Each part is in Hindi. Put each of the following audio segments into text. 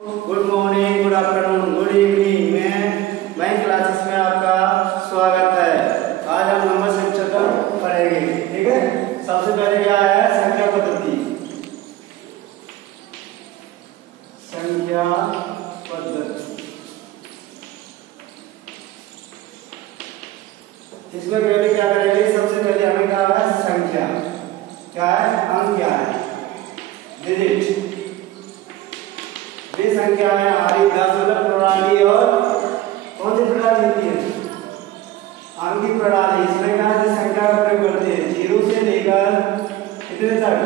Good morning, good afternoon, good evening मैं क्लासेस में आपका स्वागत है। आज हम नंबर संख्या पढ़ेंगे। ठीक है, सबसे पहले क्या है? संख्या पद्धति। संख्या पद्धति इसमें पहले क्या करेंगे? सबसे पहले हमें क्या है? संख्या क्या है? अंक क्या है? डिजिट। ये संख्या है हमारी दशमलव प्रणाली और कौन सी प्रणाली होती है? अंक की प्रणाली। इसमें क्या है? संख्या का प्रयोग करते हैं। 0 से लेकर कितने तक?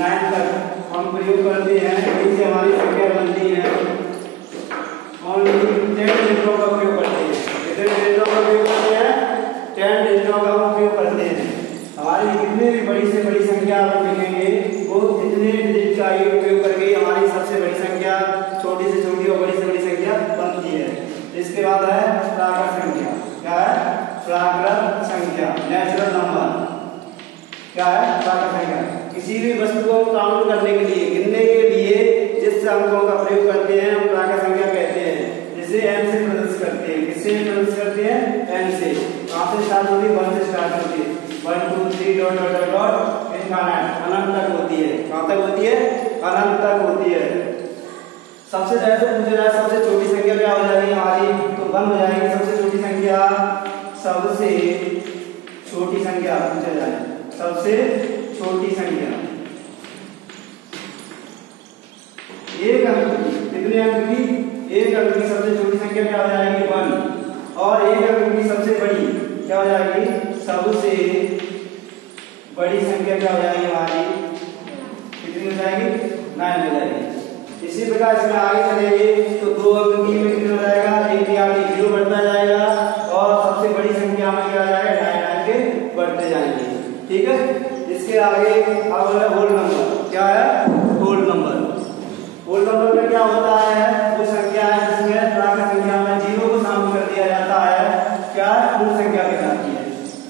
9 तक हम प्रयोग करते हैं। इससे हमारी संख्या बनती है। ओनली 10 डिजिटों का प्रयोग करते हैं। कितने डिजिटों का प्रयोग करते हैं? 10 डिजिटों का प्रयोग करते हैं। हमारी कितनी भी बड़ी से बड़ी संख्या आप लिखेंगे वो इतने डिजिट का उपयोग करके हमारी सबसे बड़ी संख्या छोटी से छोटी और बड़ी से बड़ी संख्या बनती है। इसके बाद है प्राकृत संख्या। क्या है? प्राकृत संख्या, नेचुरल नंबर। क्या है? प्राकृत संख्या। किसी भी वस्तु को काउंट करने के लिए, गिनने के लिए जिस अंकों का प्रयोग करते हैं हम प्राकृत संख्या कहते हैं। जिसे n से प्रदर्शित करते हैं। किससे प्रदर्शित करते हैं? n से। कहां से स्टार्ट होती है? 1 से स्टार्ट होती है। 1 2 3 dot dot dot dot infinite, अनंत तक होती है। कहां तक होती है? अनंत तक होती है। सबसे ज्यादा पूछा जाए सबसे छोटी संख्या क्या हो जाएगी हमारी? तो 1 हो जाएगी सबसे छोटी संख्या। सबसे छोटी संख्या पूछा जाए, सबसे छोटी संख्या एक अंक की, कितने अंक की? एक अंक की सबसे छोटी संख्या क्या हो जाएगी? 1। और एक अंक की सबसे बड़ी क्या हो जाएगी? सबसे बड़ी संख्या क्या हो जाएगी हमारी? कितनी हो जाएगी? 9 हो जाएगी। इसी प्रकार इसमें आगे चलेंगे तो 2 अंक की में कितना हो जाएगा? एक के आगे 0 बढ़ता जाएगा और सबसे बड़ी संख्या में क्या हो जाएगा? 9 आगे बढ़ते जाएंगे। ठीक है, इसके आगे अब है होल नंबर। क्या है? Whole number. होल नंबर में क्या होता है? वो संख्या है जिसमें प्राकृत संख्या में 0 को शामिल कर दिया जाता है। क्या पूर्ण संख्या कहलाती है।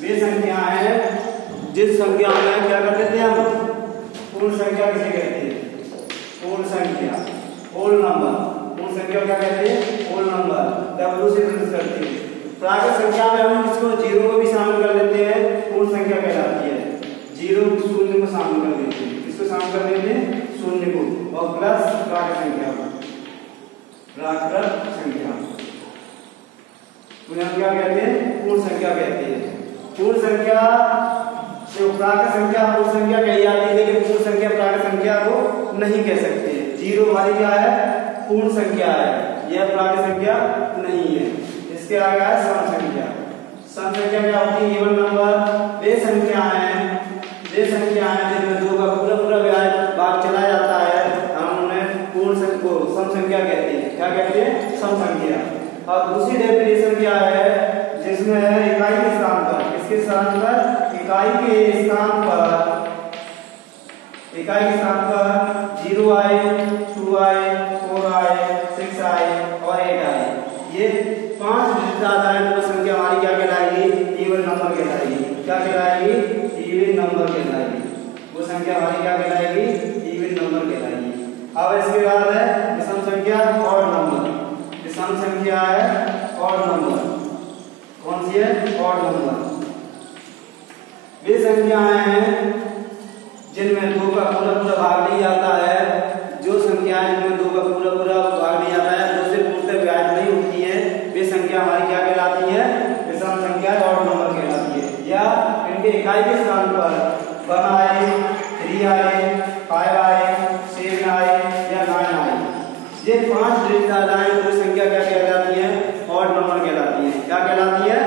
वे संख्या है जिस संख्या में क्या कर देते हैं हम? पूर्ण संख्या किसे कहते हैं? पूर्ण संख्या, होल नंबर। पूर्ण संख्या क्या कहते हैं? Whole number. W से प्रदर्शित करते हैं। प्राकृत संख्या में हम इसको 0 को भी शामिल कर देते हैं, पूर्ण संख्या कहलाती है। 0 शून्य को शामिल कर देते हैं। किसको शामिल कर देते हैं? शून्य को। और प्लस प्राकृत संख्या, प्राकृत संख्या तो हम क्या कहते हैं? पूर्ण संख्या कहते हैं। पूर्ण संख्या जो प्राकृत संख्या पूर्ण संख्या कही जाती है, लेकिन पूर्ण संख्या प्राकृत संख्या को नहीं कह सकते। 0 हमारी क्या है? पूर्ण संख्या है, यह प्राकृत संख्या नहीं है। इसके आगे है सम संख्या। सम संख्या क्या होती है? Even number. वे संख्या है जिनमें 2 का पूरा पूरा भाग चला जाता है, हम उन्हें पूर्ण संख्या को सम संख्या कहते हैं। क्या कहते हैं? सम संख्या। और दूसरी डेफिनेशन क्या है? जिसमें है इकाई के स्थान पर, किसके स्थान पर? इकाई के स्थान पर 0 आए, 2 आए, 4 आए, 6 आए और 8 आए। ये 5 डिजिट आधारित नंबर संख्या हमारी क्या कहलाएगी? इवन नंबर कहलाएगी। क्या कहलाएगी? इवन नंबर कहलाएगी। वो संख्या हमारी क्या कहलाएगी? इवन नंबर कहलाएगी। अब इसके बाद है विषम संख्या, ऑड नंबर। विषम संख्या है ऑड नंबर। कौन सी है? Odd number. वे संख्याएं हैं जिनमें 2 का पूरा पूरा भाग नहीं आता है। जो संख्याएं जिनमें 2 का पूरा पूरा भाग नहीं आता है, 2 से पूर्णतः विभाजित नहीं होती है, वे संख्या हमारी क्या कहलाती है? विषम संख्या ऑड नंबर कहलाती है। या इनके इकाई के स्थान पर 1 आए, 3 आए, 5 आए, 7 आए या 9 आए, ये 5 डिजिट आधारित जो संख्या क्या कहलाती है? ऑड नंबर कहलाती है। क्या कहलाती है?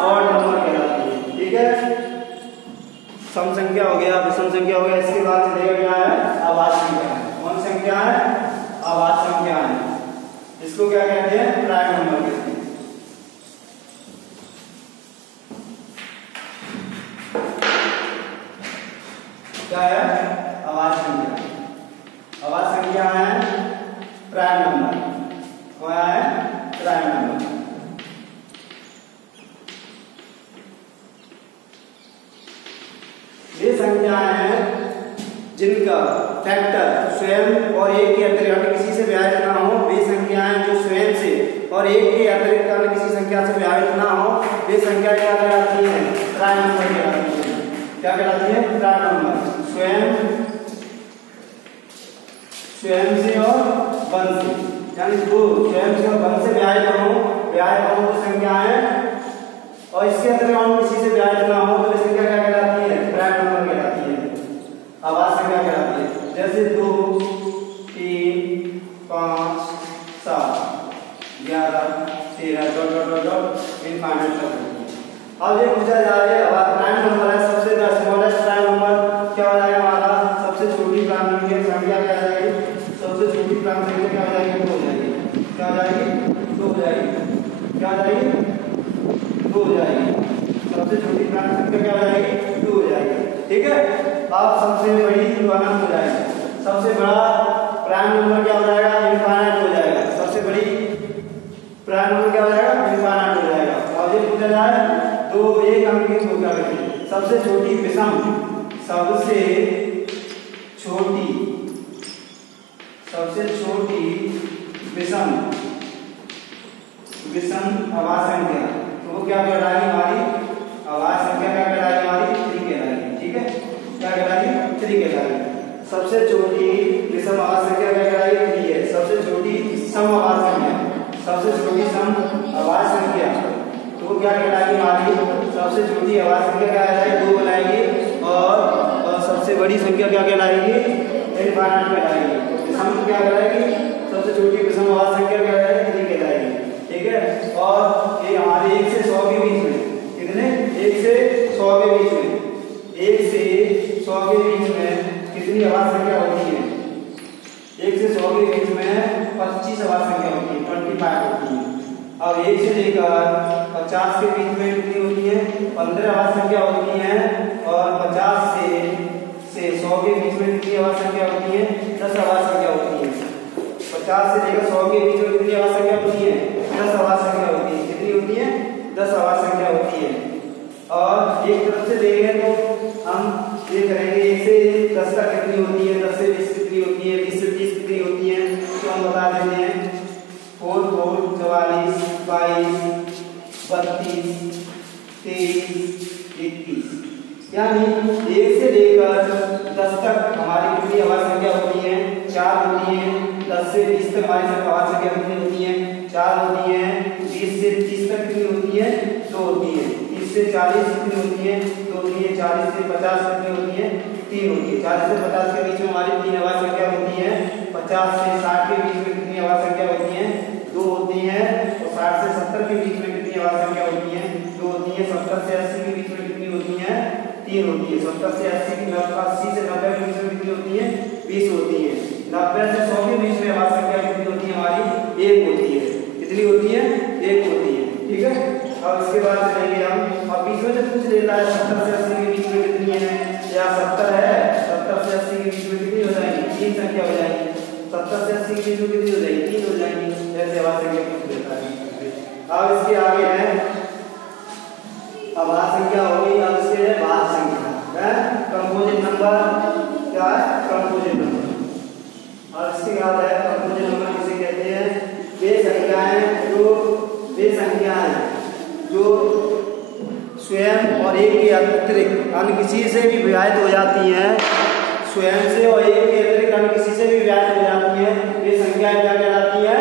ऑड नंबर कहलाती है। ठीक है, सम संख्या हो गया, विषम संख्या हो गया। इसके बाद चलेगा क्या है? अभाज्य संख्या। कौन संख्या है? अभाज्य संख्या है। इसको क्या कहते हैं? प्राइम नंबर कहते हैं। क्या है? अभाज्य संख्या। अभाज्य संख्या है प्राइम नंबर। क्या है? Prime number. वे संख्याएं हैं जिनका फैक्टर स्वयं और एक के अतिरिक्त किसी से विभाजित ना हो वे संख्याएं जो स्वयं से और एक के अतिरिक्त किसी संख्या से विभाजित ना हो वे संख्या क्या कहलाती है? प्राइम नंबर कहलाती है। क्या कहलाती है? Prime number. स्वयं से और वन से, यानी दो स्वयं से और वन से विभाजित हो तो संख्याएं और इसके अतिरिक्त किसी से विभाजित ना हो तो संख्या क्या कहलाती है? प्राइम नंबर कहलाती है। आवाज संख्या कहलाती है। जैसे 2, 3, 5, 7, 11, 13 इनफाइनाइट तक। अब ये पूछा जा रहा है अब प्राइम नंबर है सबसे स्मॉलेस्ट प्राइम नंबर क्या हो जाएगा हमारा? सबसे छोटी प्राइम नंबर संख्या क्या हो जाएगी? सबसे छोटी प्राइम संख्या क्या हो जाएगी? 2 हो जाएगी। क्या हो जाएगी? 2 हो जाएगी। क्या हो जाएगी? 2 हो जाएगी। सबसे छोटी प्राइम संख्या क्या हो जाएगी? 2 हो जाएगी। ठीक है। अब सबसे बड़ी अनंत हो जाएगी। सबसे बड़ा प्राइम नंबर क्या हो जाएगा? इनफाइनाइट हो जाएगा। सबसे बड़ी प्राइम नंबर क्या हो जाएगा? इनफाइनाइट हो जाएगा। अब ये पूछा जाए दो एक अंक की संख्या रखिए। सबसे छोटी विषम आवाज संख्या तो वो क्या कहलाएगी हमारी? आवाज संख्या क्या कहलाएगी हमारी? 3 कहलाएगी। ठीक है। क्या कहलाएगी? 3 कहलाएगी। सबसे छोटी विषम आवाज संख्या क्या कहलाएगी? 3 है। सबसे छोटी सम आवाज संख्या, सबसे छोटी सम आवाज संख्या तो वो क्या कहलाएगी हमारी? सबसे छोटी आवाज संख्या क्या कहलाएगी? 2 कहलाएगी। और सबसे बड़ी संख्या क्या कहलाएगी? इनफाइनाइट कहलाएगी। सम क्या कहलाएगी? सबसे छोटी विषम आवाज संख्या क्या कहलाएगी? 3 कहलाएगी। ठीक है। और ये हमारे 1 से 100 के बीच में कितने? 1 से 100 के बीच में 1 से 100 के बीच में कितनी आवाज संख्या होती है? 1 से 100 के बीच में 25 आवाज संख्या होती है, 25 होती है। अब 1 से लेकर 50 के बीच में कितनी होती है? 15 आवाज संख्या होती है। और 50 से 100 के बीच में कितनी आवाज संख्या होती है? 10 आवाज संख्या होती है। 50 से लेकर 100 के बीच में कितनी आवाज संख्या होती है? 10 आवाज संख्या होती है। कितनी होती है? 10 आवाज संख्या होती है। और एक तरफ से देखें तो हम ये करेंगे 1 से 10 तक कितनी होती है? 10 से 20 कितनी होती है? 20 से 30 कितनी होती है? तो हम बता देते हैं 4 4 44 22 32 23 21 यानी 1 से लेकर 10 तक हमारी कितनी आवाज संख्या होती है? 4 होती है। 10 से 20 तक हमारी आवाज संख्या कितनी होती है? 4 होती है। 20 से 30 तक कितनी होती है? 2 होती है। 30 से 40 कितनी होती है? 2 होती है। 40 से 50 कितनी होती है? 3 होती है। 40 से 50 के बीच में हमारी 3 आवाज संख्या होती है। 50 से 60 के बीच में कितनी आवाज संख्या होती है? 2 होती है। और 60 से 70 के बीच में कितनी आवाज संख्या होती है? 2 होती है। 70 से 80 के बीच में कितनी होती है? 3 होती है। 70 से 80 की 80 से 90 के बीच में कितनी होती है? 20 होती है। 90 से 100 के बीच में आवाज संख्या कितनी होती है हमारी? 1 होती है। कितनी होती है? 1 होती है। ठीक है। अब इसके बाद चलेंगे हम। अब बीच में से पूछ लेता है 70 से 80 के बीच में कितनी है? या 70 है। 70 से 80 के बीच में कितनी हो जाएगी? 3 संख्या हो जाएगी। 70 से 80 के बीच में कितनी हो जाएगी? 3 हो जाएगी। ऐसे आवाज संख्या पूछ लेता है। अब इसके आगे है आवाज संख्या हो गई। अब इसके है भाज्य संख्या है कंपोजिट नंबर। क्या है? Composite number. और इसके बाद है कंपोजिट नंबर किसे कहते हैं? वे संख्याएं जो स्वयं और एक के अतिरिक्त अन्य किसी से भी विभाजित हो जाती हैं। स्वयं से और एक के अतिरिक्त अन्य किसी से भी विभाजित हो जाती हैं। वे संख्याएं क्या कहलाती है?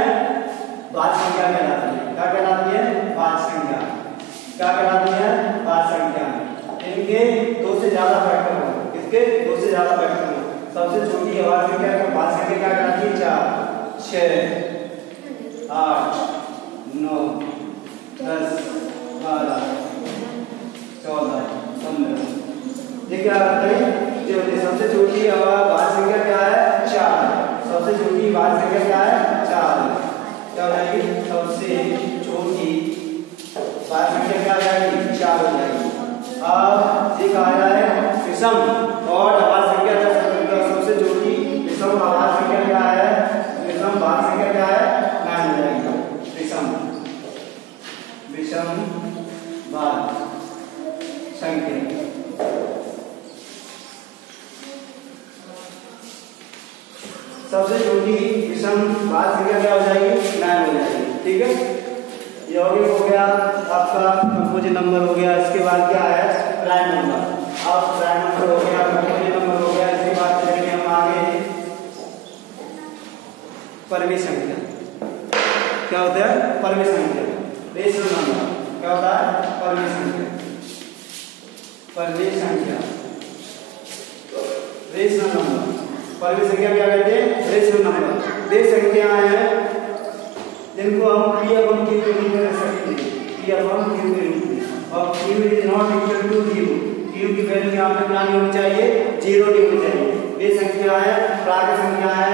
भाज्य संख्या कहलाती है। क्या कहलाती है? भाज्य संख्या। क्या कहलाती है? भाज्य संख्या। इनके 2 से ज्यादा फैक्टर हो। इसके 2 से ज्यादा फैक्टर हो। सबसे छोटी आवाज संख्या भाज्य संख्या क्या कहलाती है? 4 6 8 9 10 12 14 15 ये क्या होता है? ये होती है सबसे छोटी भाज्य संख्या क्या है? 4। सबसे छोटी भाज्य संख्या क्या है? 4। क्या हो जाएगी? सबसे छोटी भाज्य संख्या क्या हो जाएगी? 4 हो जाएगी। अब ये कहा जाए विषम और आवाज संख्या सबसे छोटी विषम आवाज संख्या क्या है? विषम भाज्य संख्या क्या है? 9 हो जाएगी। विषम भाज्य संख्या सबसे छोटी विषम भाज्य संख्या क्या हो जाएगी? 9 हो जाएगी। ठीक है, यौगिक हो गया आपका, कंपोजिट नंबर हो गया। इसके बाद क्या है? Prime number. अब प्राइम नंबर हो गया, कंपोजिट नंबर हो गया। इसके बाद चलेंगे हम आगे परिमेय संख्या। क्या होता है? परिमेय संख्या, रेशनल नंबर। क्या होता है? परिमेय संख्या। परिमेय संख्या, रेशनल नंबर। परिमेय संख्या क्या कहते हैं? Rational number. वे संख्याएं हैं जिनको हम P अपॉन Q के रूप में रख सकते हैं। P अपॉन Q के रूप में। और Q is not equal to 0। Q की वैल्यू यहाँ पे क्या नहीं होनी चाहिए? 0 नहीं होनी चाहिए। ये संख्या है प्राकृत संख्या है,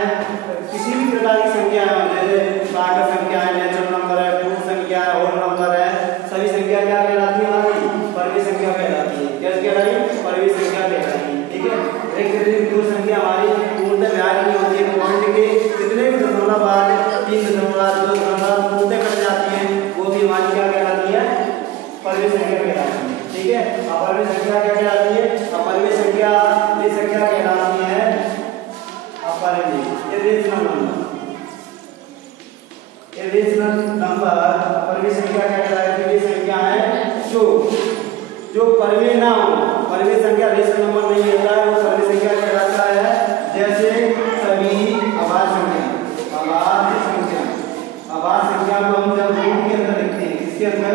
किसी भी प्रकार की संख्या है, जैसे प्राकृत संख्या है, नेचुरल नंबर है, पूर्ण संख्या है, होल नंबर है, सभी संख्या क्या कहलाती है? हमारी परिमेय संख्या कहलाती है। क्या कहलाती? परिमेय संख्या कहलाती है। ठीक है, एक दो संख्या हमारी पूर्णतः व्यवहार नहीं होती है। पॉइंट के कितने भी दशमलव बाद 3 दशमलव 2 दशमलव पूर्णतः कट जाती है, वो भी हमारी क्या कहलाती है? परिमेय संख्या कहलाती है। ठीक है, अपरिमेय संख्या क्या कहलाती है? अपरिमेय संख्या ये संख्या कहलाती है अपरिमेय। ये रेशनल नंबर, ये रेशनल नंबर अपरिमेय संख्या क्या कहलाती है? ये संख्या है जो परिमेय ना हो। परिमेय संख्या रेशनल नंबर नहीं होता है, वो परिमेय संख्या कहलाता है। जैसे सभी अभाज्य संख्या, अभाज्य संख्या, अभाज्य संख्या को हम जब रूट के अंदर लिखते हैं, इसके अंदर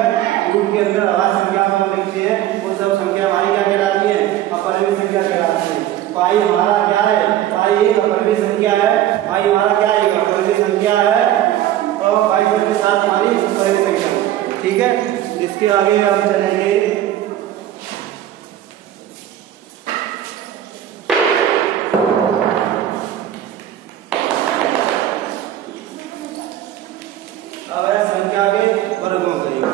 रूट के अंदर अभाज्य संख्या को हम लिखते हैं, वो सब संख्या हमारी क्या कहलाती है? अपरिमेय संख्या कहलाती है। पाई हमारा क्या है? पाई एक अपरिमेय संख्या है। पाई हमारा क्या है? अपरिमेय संख्या है, और पाई के साथ हमारी परिमेय संख्या। ठीक है, इसके आगे हम चलेंगे संख्या के वर्गों के लिए।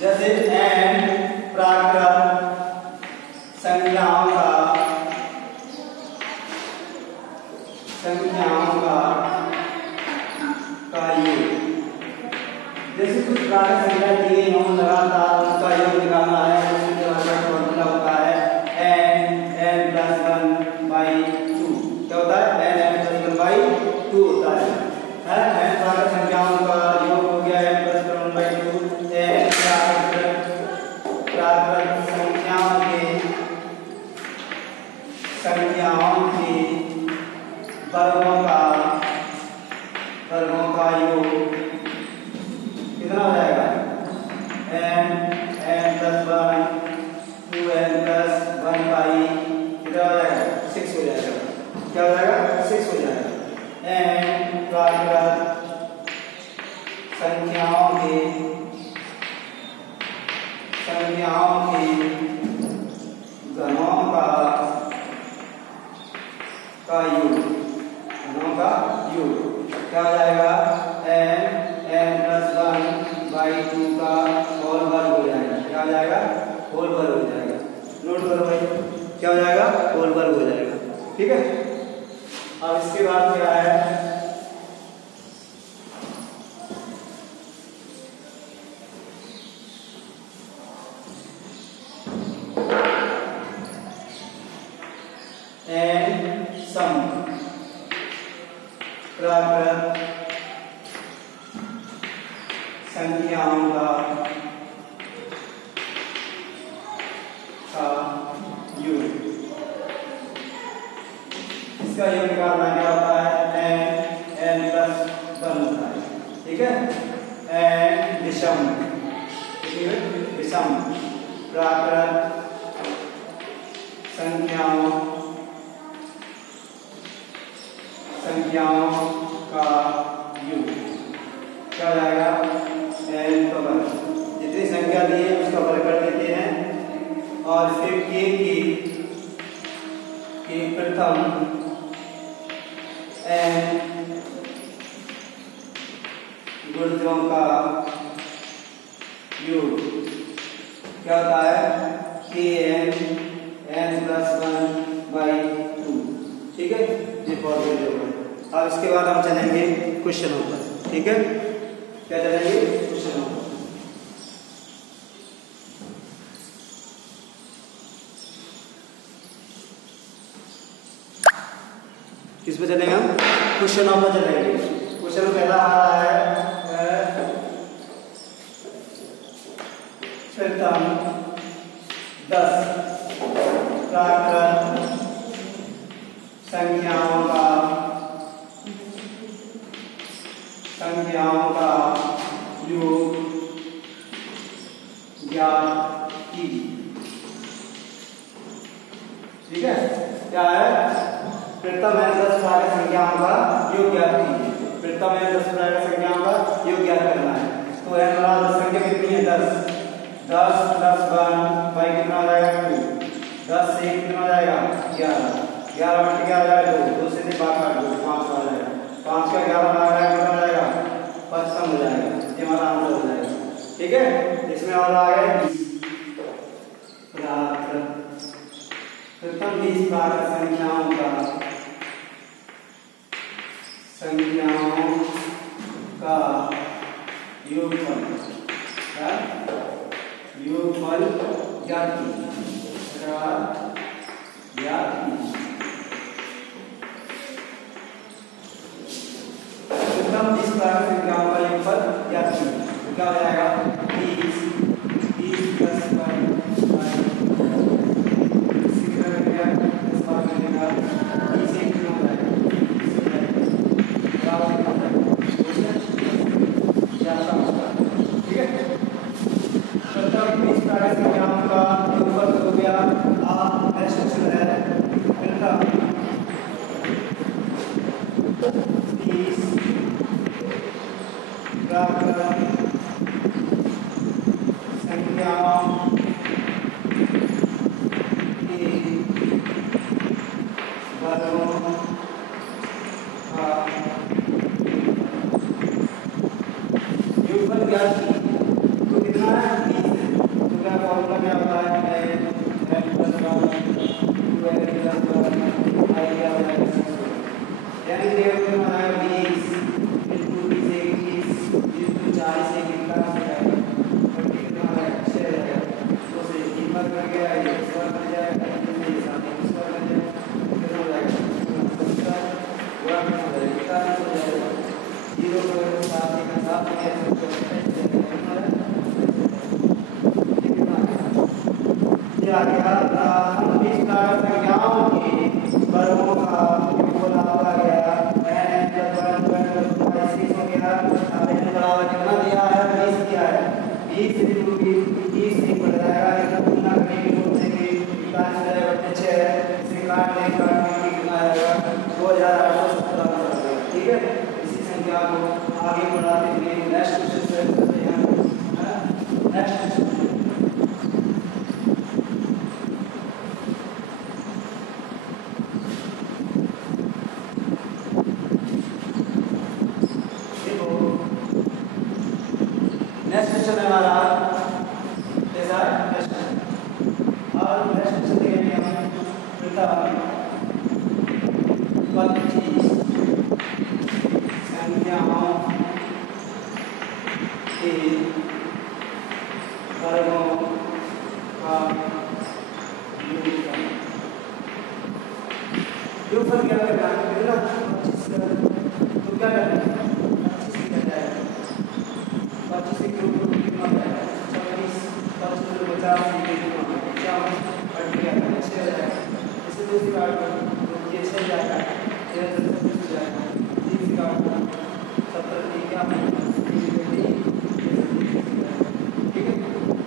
जैसे n प्राकृत संख्याओं का योग। जैसे कुछ प्राकृत संख्या दी गई हो, लगातार उनका योग निकालना है। फॉर्मूला होता है n प्लस 1/2। क्या होता है? n प्लस 1/2 होता है। n प्राकृत संख्याओं का योग हो गया n प्लस 1/2। n प्राकृत संख्याओं के वर्गों का योग कितना हो जाएगा? n प्लस 1 2n प्लस 1/, कितना हो जाएगा? 6 हो जाएगा। क्या हो जाएगा? 6 हो जाएगा। n प्राकृत संख्याओं के घनों का योग क्या हो जाएगा? n प्लस 1/2 का होल वर्ग हो जाएगा। क्या हो जाएगा? होल वर्ग हो जाएगा। नोट करो भाई, क्या हो जाएगा? होल वर्ग हो जाएगा। ठीक है, अब इसके बाद क्या है? n सम प्राकृत संख्याओं का योग। इसका योग निकालना क्या होता है? n प्लस 1 होता है। ठीक है, n विषम प्राकृत संख्याओं का योग क्या हो जाएगा? n का वर्ग। जितनी संख्या दी है उसका वर्ग कर देते हैं, और इसके के प्रथम n गुणजों का योग क्या होता है? n plus 1/2। ठीक है, ये फॉर्मूला योग है। अब इसके बाद हम चलेंगे क्वेश्चनों पर। ठीक है, क्या चलेंगे? क्वेश्चनों पर। किस पे चलेंगे हम? क्वेश्चनों पर चलेंगे। क्वेश्चन पहला आ रहा है प्रथम 10 प्राकृत संख्याओं का योग ज्ञात कीजिए। ठीक है, क्या है? प्रथम है 10 प्राकृत संख्याओं का योग ज्ञात कीजिए। प्रथम है 10 प्राकृत संख्याओं का योग ज्ञात करना है। तो है हमारा 10 संख्या कितनी है? 10 10 बाई कितना हो जाएगा? 2। 10 से कितना हो जाएगा? 11। 11 बटे क्या हो जाएगा? 2। 2 से भाग काट दो, 5 हो जाएगा। 5 का 11 भाग कितना हो जाएगा? 55 हो जाएगा। ये हमारा आंसर हो जाएगा। ठीक है, इसमें और आ गया प्रथम 20 प्राकृत संख्याओं का योगफल ज्ञात कीजिए। प्रथम 20 प्राकृत संख्याओं का योगफल ज्ञात कीजिए। क्या हो जाएगा? 20 10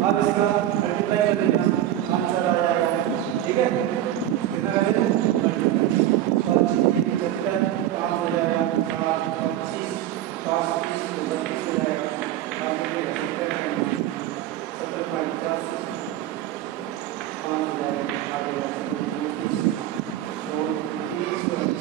अब इसका मल्टीप्लाई कर देना, आंसर आ जाएगा। ठीक है, कितना कर देना? 5 हो जाएगा, 25 5 30 32 हो जाएगा। 17 50 5 हो जाएगा, आगे 30 तो 30 को 10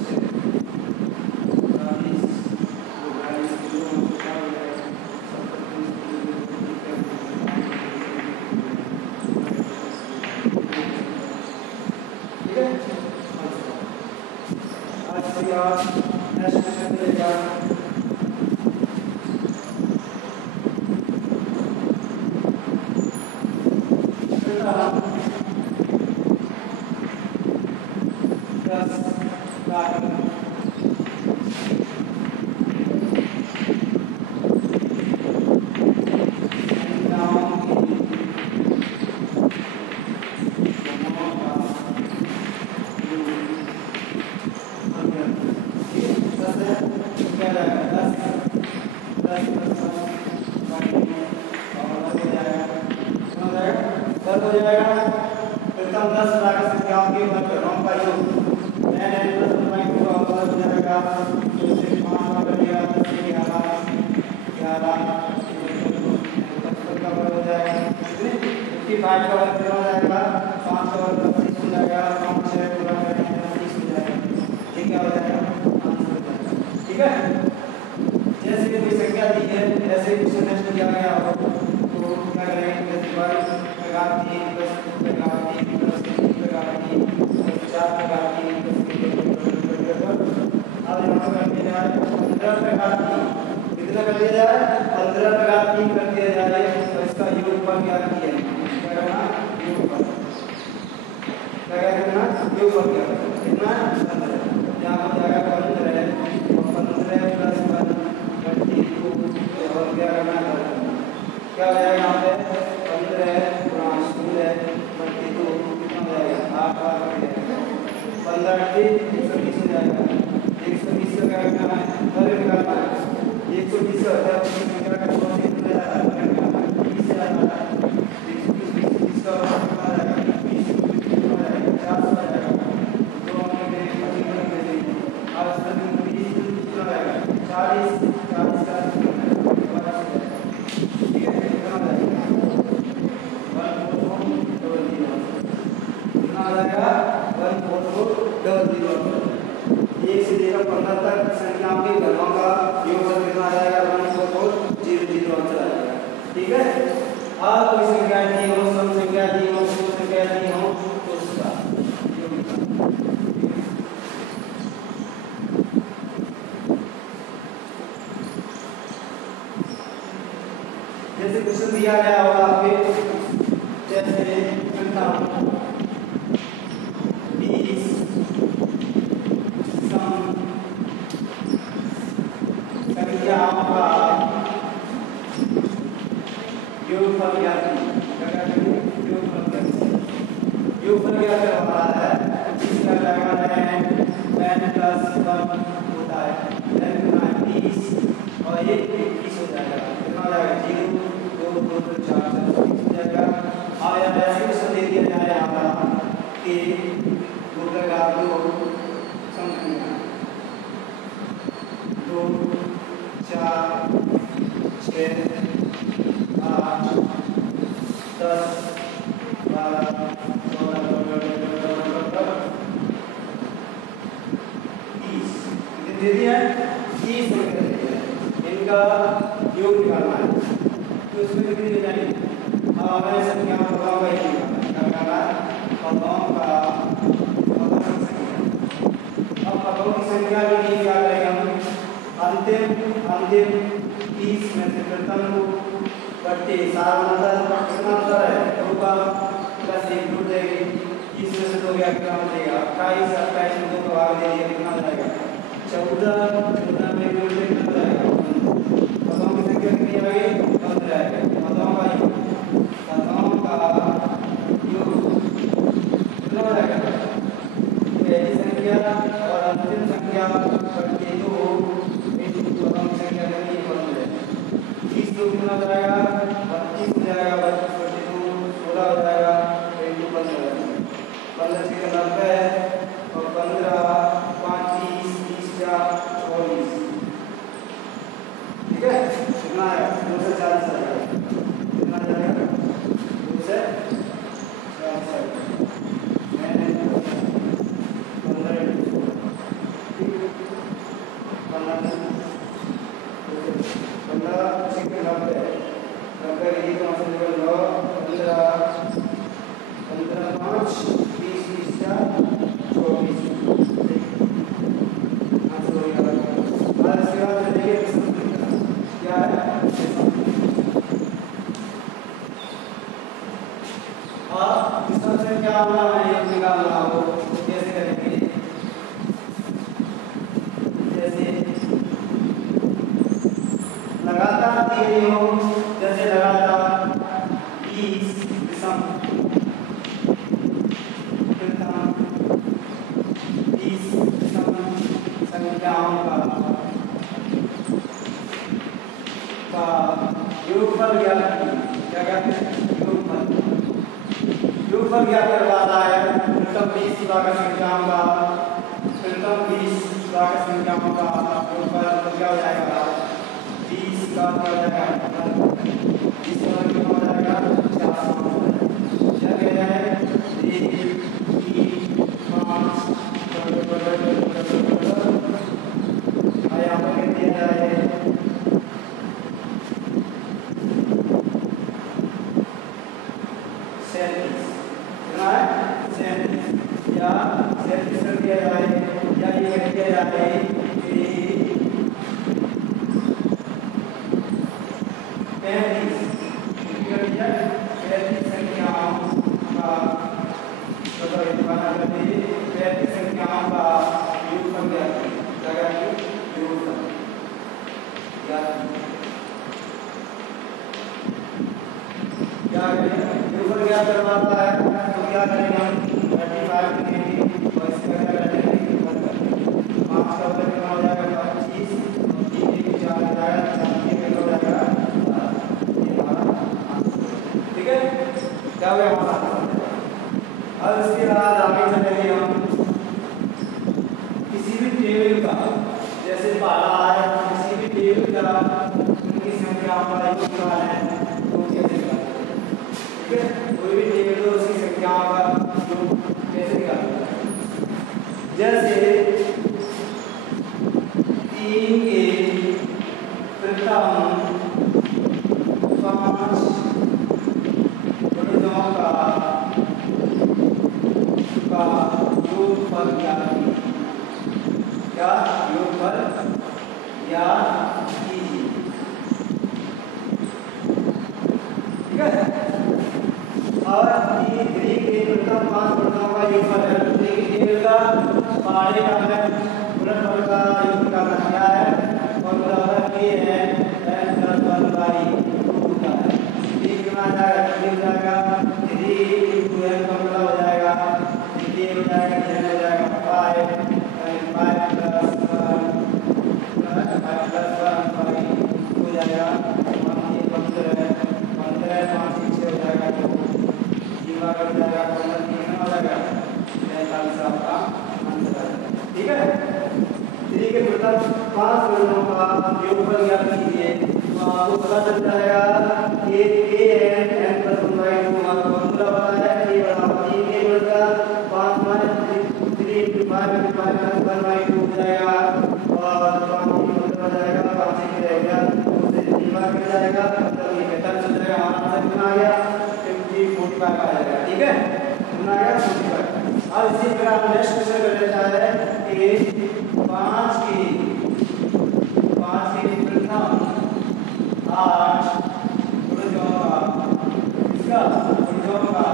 हो जाएगा। प्रथम 10 प्राकृत संख्याओं के वर्गों का योग n n plus 1/2 का वर्ग हो जाएगा। तो इसे 5 का कर दिया 10 से 11 का वर्ग हो जाएगा। 55 का वर्ग कितना हो जाएगा? 5 का वर्ग 25 हो जाएगा। 5 से पूरा करेंगे 30 हो जाएगा। ये क्या हो जाएगा? आंसर हो जाएगा। ठीक है। जैसे कोई संख्या दी है, ऐसे क्वेश्चन नेक्स्ट दिया गया हो तो क्या करेंगे? जैसे वर्ग लगा 3 प्लस लगा 3 प्लस 3 लगा 3 प्लस 4 लगा 3 प्लस 3 अब यहाँ पर कर दिया जाए 15 लगा 3 कितना कर दिया जाए? 15 लगा 3 कर दिया जाए। तो इसका योगफल क्या किया है? क्या करना? योगफल क्या करना? योगफल क्या कितना? 15 यहाँ पर जाएगा 15 प्लस 1 22 और क्या करना है? क्या हो जाएगा? यहाँ पे 15 गुणा 16 22 कितना हो जाएगा? 8 बार हो जाएगा। 15 120 हो जाएगा। 120 का क्या करना है? वर्ग निकालना है। 120 का होता है संख्या का 100 से कितना जाता है? 20 से जाता है। 120 का वर्ग कितना आ जाएगा? 20 कितना हो जाएगा? 400 आ जाएगा। तो हमने देख लिया अब इसमें 20 कितना हो जाएगा? 40 का ठीक है। कितना हो जाएगा? 144 कितना आ जाएगा? 144 1 से लेकर 15 तक संख्याओं के घनों का योगफल कितना आ जाएगा? 144 आंसर आ जाएगा। ठीक है। कोई संख्या दी हो, सम संख्या दी हो, पूर्ण संख्या दी हो तो उसका योगफल। जैसे क्वेश्चन दिया गया होगा आपके, जैसे संख्याओं का योगफल ज्ञात योगफल क्या करवा रहा है? इसका लगाना है n प्लस 1 होता है n गुना 20 और ये 21 हो जाएगा। कितना हो जाएगा? 0 2 2 2 4 4 हो जाएगा। और यहाँ ऐसे क्वेश्चन दे दिया जाए यहाँ पर कि दो लगा दो संख्या 2 4 6 8 10 12 16 30 दे दिया है। 30 इनका योग निकालना है तो इसमें कितनी दे जाएंगे? अब हमें संख्या पदों का ही निकालना है। पदों का अब पदों की संख्या के लिए क्या करेंगे हम? अंतिम 30 में से प्रथम को बट्टे सारा मतलब कितना अंतर है? 2 का प्लस 1 जुड़ जाएगी। 30 में से 2 गया कितना हो जाएगा? 28 28 में 2 का भाग दे दिया कितना हो जाएगा? 14 14 में जुड़ जाएगा कितना हो जाएगा? पदों की संख्या कितनी आएगी? 15 आएगी। पदों का योग कितना हो जाएगा? पहली संख्या और अंतिम संख्या बट्टे 2 इंटू पदों की संख्या कितनी? 30 तो कितना हो जाएगा? 32 हो जाएगा। 32 बटे 2 16 हो जाएगा। इंटू 15 15 से 90 और 15 5 30 30 4 24। ठीक है। कितना आएगा? 2 से 40 आ जाएगा। कितना आ जाएगा? 2 से 40 आ जाएगा। मैंने 15 90 90 ये कौन सा निकल लो? 15 5 20 20 4 24 आंसर हो गया। और इसके बाद देखिए क्या है? इस सबसे क्या होगा? मैं ये निकाल रहा हूँ तो कैसे करेंगे? जैसे लगातार दिए हो, जैसे लगातार 20 विषम प्रथम 20 विषम संख्याओं का योगफल क्या कहते हैं? योगफल योगफल ज्ञात करवाता है प्रथम 20 भाजक संख्याओं का, प्रथम 20 भाजक संख्याओं का योगफल क्या हो जाएगा 20 का क्या हो जाएगा 20 का क्या हो जाएगा 4 क्या कह रहा है 1 3 5 आया पर दिया जाए या 37 कर दिया जाए या ये कह दिया जाए कि 35 संख्याओं का मतलब 35 संख्याओं का योगफल क्या करवाता है तो क्या करेंगे हम 35 लिखेंगे और इसका क्या करेंगे 5 का बदल कितना हो जाएगा 25 और 3 1 4 हो जाएगा 4 3 हो जाएगा ये हमारा ठीक है क्या हो गया हमारा। अब इसके बाद आगे चलेंगे हम किसी भी टेबल का जैसे पाला है किसी भी टेबल का उनकी संख्या का योगफल है तो कैसे ठीक है कोई भी टेबल तो उसकी संख्याओं का योग कैसे निकालना है जैसे 3 के प्रथम 5 गुणितों का योगफल क्या योगफल ज्ञात कीजिए ठीक है। और ये ग्रीक के प्रथम 5 वर्णों का योगफल है ग्रीक का पाड़े का है गुणनफल का योग करना क्या है और उदाहरण ये है n + 1 बाई 2 का है ये कितना जाएगा 3 * n का मतलब हो जाएगा ये हो जाएगा n हो जाएगा 5 and 5 + 1 बाई 2 हो जाएगा 15 5 6 हो जाएगा तो जीवा कर जाएगा 15 कितना हो जाएगा 45 आपका आंसर है ठीक है। 3 के प्रथम 5 वर्णों का योगफल ज्ञात कीजिए तो आपको पता चल जाएगा कि a n + 1/2 आपको फॉर्मूला पता है a बराबर 3 के बराबर 5 - 3 * 5 * 5 + 1/2 हो जाएगा और 5 हो जाएगा 5 से रहेगा उससे जीवा कर जाएगा मतलब ये 45 हो जाएगा हमारा आंसर कितना आ गया 45 आ जाएगा ठीक है कितना आ गया 45। अब इसी प्रकार हम नेक्स्ट क्वेश्चन करना चाह रहे हैं कि 5 के प्रथम 8 गुणितों का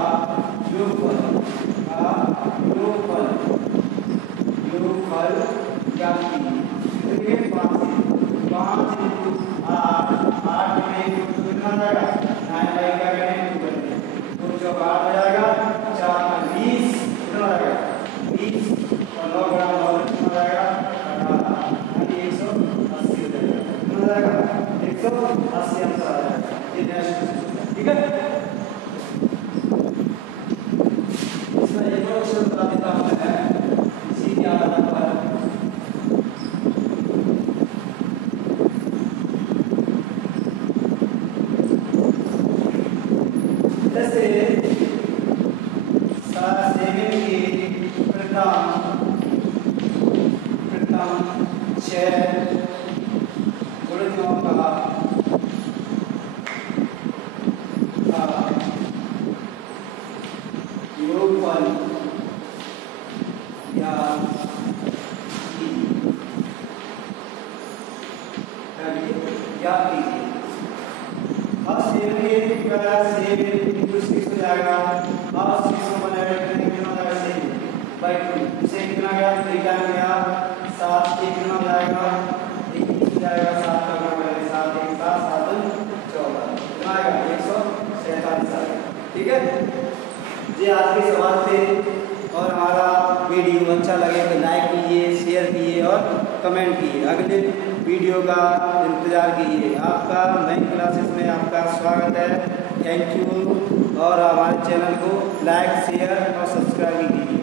योगफल क्या कीजिए 5 × 8 8 में कितना जाएगा 9 बाई क्या करें 2 करते हैं 2 × 8 हो जाएगा 4 में 20 कितना जाएगा 20 और 9 × 9 कितना जाएगा 18 यानी 180 हो जाएगा कितना जाएगा 180 आंसर आ जाएगा ये नेक्स्ट ठीक है। इसमें एक और क्वेश्चन बता देता हूं मैं इसी के आधार पर जैसे 7 के प्रथम 6 गुणितों का योगफल या कीजिए अब सेव हो जाएगा और 6 को बनाए कितना हो जाएगा 6 बाई 2 से कितना गया 3 टाइम गया 7 के कितना हो जाएगा 21 हो जाएगा 7 का गुणा करें 7 1 7 7 14 कितना आएगा 147 आएगा ठीक है। ये आज के सवाल थे और हमारा वीडियो अच्छा लगे तो लाइक कीजिए शेयर कीजिए और कमेंट कीजिए अगले वीडियो का इंतजार कीजिए। आपका नई क्लासेस में आपका स्वागत है। Thank you. और हमारे चैनल को लाइक शेयर और सब्सक्राइब कीजिए।